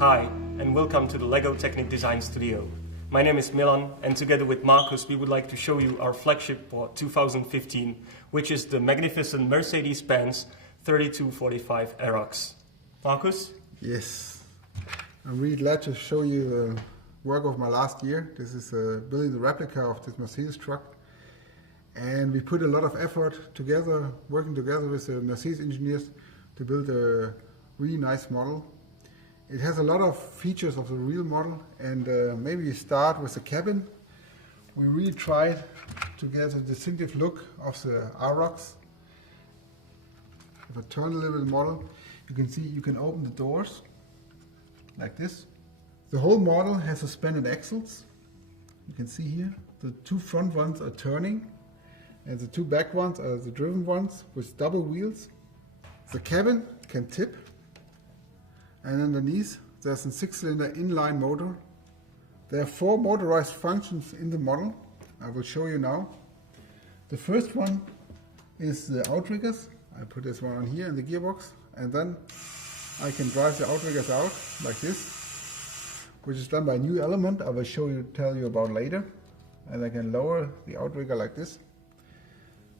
Hi, and welcome to the LEGO Technic Design Studio. My name is Milan, and together with Marcus we would like to show you our flagship for 2015, which is the magnificent Mercedes-Benz 3245 Arocs. Marcus? Yes, I'm really glad to show you the work of my last year. This is building the replica of this Mercedes truck. And we put a lot of effort together, working together with the Mercedes engineers to build a really nice model. It has a lot of features of the real model, and maybe we start with the cabin. We really tried to get a distinctive look of the Arocs. If I turn a little bit the model, you can see you can open the doors like this. The whole model has suspended axles. You can see here the two front ones are turning, and the two back ones are the driven ones with double wheels. The cabin can tip, and underneath there's a 6-cylinder inline motor. There are 4 motorized functions in the model. I will show you now. The first one is the outriggers. I put this one on here in the gearbox, and then I can drive the outriggers out like this, which is done by a new element I will tell you about later. And I can lower the outrigger like this.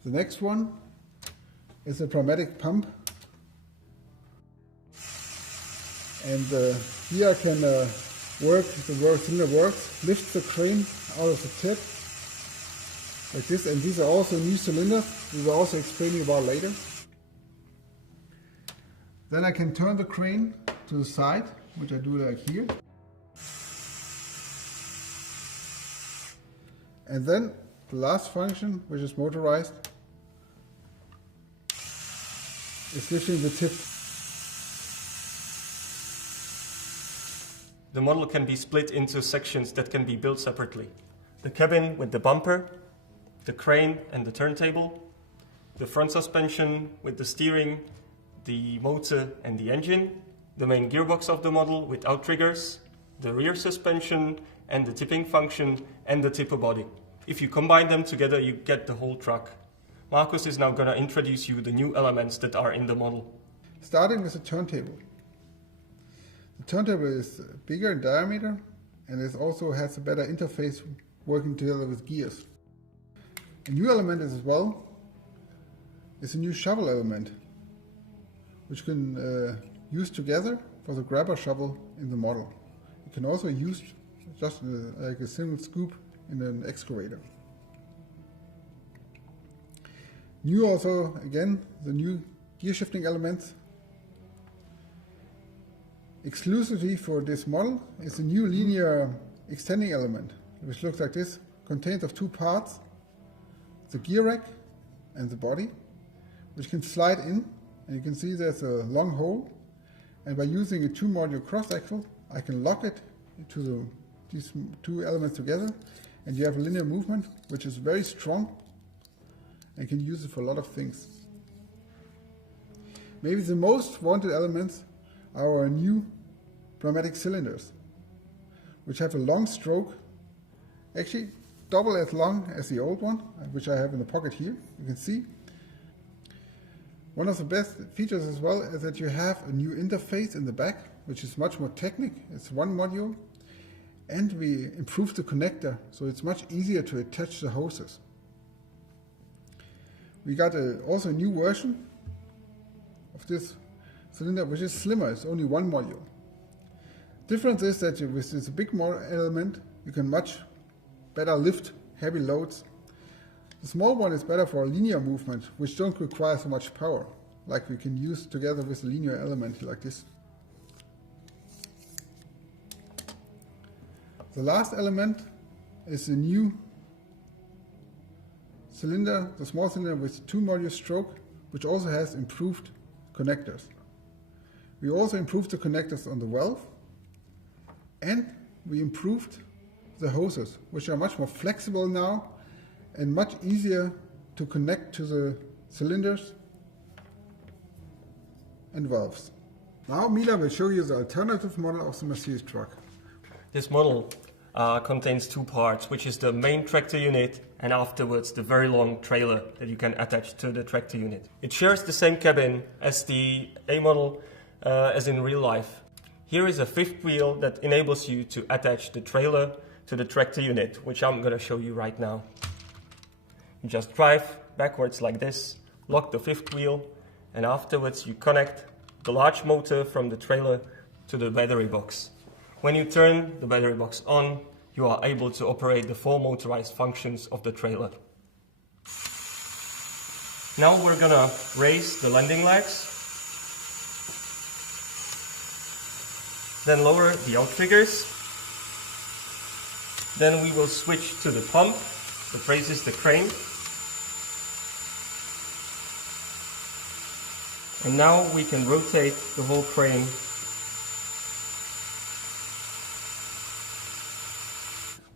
The next one is a pneumatic pump. And here I can work, the cylinder works, lift the crane out of the tip, like this, and these are also new cylinders, we will also explain you about later. Then I can turn the crane to the side, which I do like here. And then the last function, which is motorized, is lifting the tip. The model can be split into sections that can be built separately. The cabin with the bumper, the crane and the turntable, the front suspension with the steering, the motor and the engine, the main gearbox of the model with outriggers, the rear suspension and the tipping function, and the tipper body. If you combine them together, you get the whole truck. Marcus is now going to introduce you the new elements that are in the model. Starting with the turntable. The turntable is bigger in diameter, and it also has a better interface working together with gears. A new element as well is a new shovel element, which you can use together for the grabber shovel in the model. You can also use just like a single scoop in an excavator. New also, again, the new gear shifting elements. Exclusively for this model is a new linear extending element, which looks like this, contains of 2 parts, the gear rack and the body, which can slide in, and you can see there's a long hole, and by using a 2-module cross axle, I can lock it to these 2 elements together, and you have a linear movement, which is very strong, and can use it for a lot of things. Maybe the most wanted elements are our new pneumatic cylinders, which have a long stroke, actually double as long as the old one, which I have in the pocket here. You can see. One of the best features as well is that you have a new interface in the back, which is much more Technic. It's 1 module, and we improved the connector, so it's much easier to attach the hoses. We got also a new version of this cylinder, which is slimmer. It's only 1 module. Difference is that with this big element, you can much better lift heavy loads. The small one is better for linear movement, which don't require so much power, like we can use together with a linear element like this. The last element is the new cylinder, the small cylinder with 2-module stroke, which also has improved connectors. We also improved the connectors on the valve, and we improved the hoses, which are much more flexible now and much easier to connect to the cylinders and valves. Now Mila will show you the alternative model of the Mercedes truck. This model contains 2 parts, which is the main tractor unit and afterwards the very long trailer that you can attach to the tractor unit. It shares the same cabin as the A model as in real life. Here is a fifth wheel that enables you to attach the trailer to the tractor unit, which I'm going to show you right now. You just drive backwards like this, lock the fifth wheel, and afterwards you connect the large motor from the trailer to the battery box. When you turn the battery box on, you are able to operate the 4 motorized functions of the trailer. Now we're gonna raise the landing legs, then lower the outriggers. Then we will switch to the pump that raises the crane. And now we can rotate the whole crane.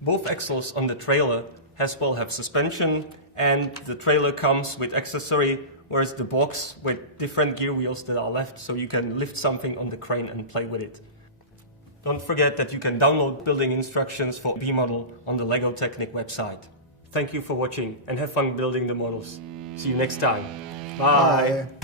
Both axles on the trailer as well have suspension, and the trailer comes with accessory, whereas the box with different gear wheels that are left, so you can lift something on the crane and play with it. Don't forget that you can download building instructions for B model on the LEGO Technic website. Thank you for watching and have fun building the models. See you next time. Bye. Bye.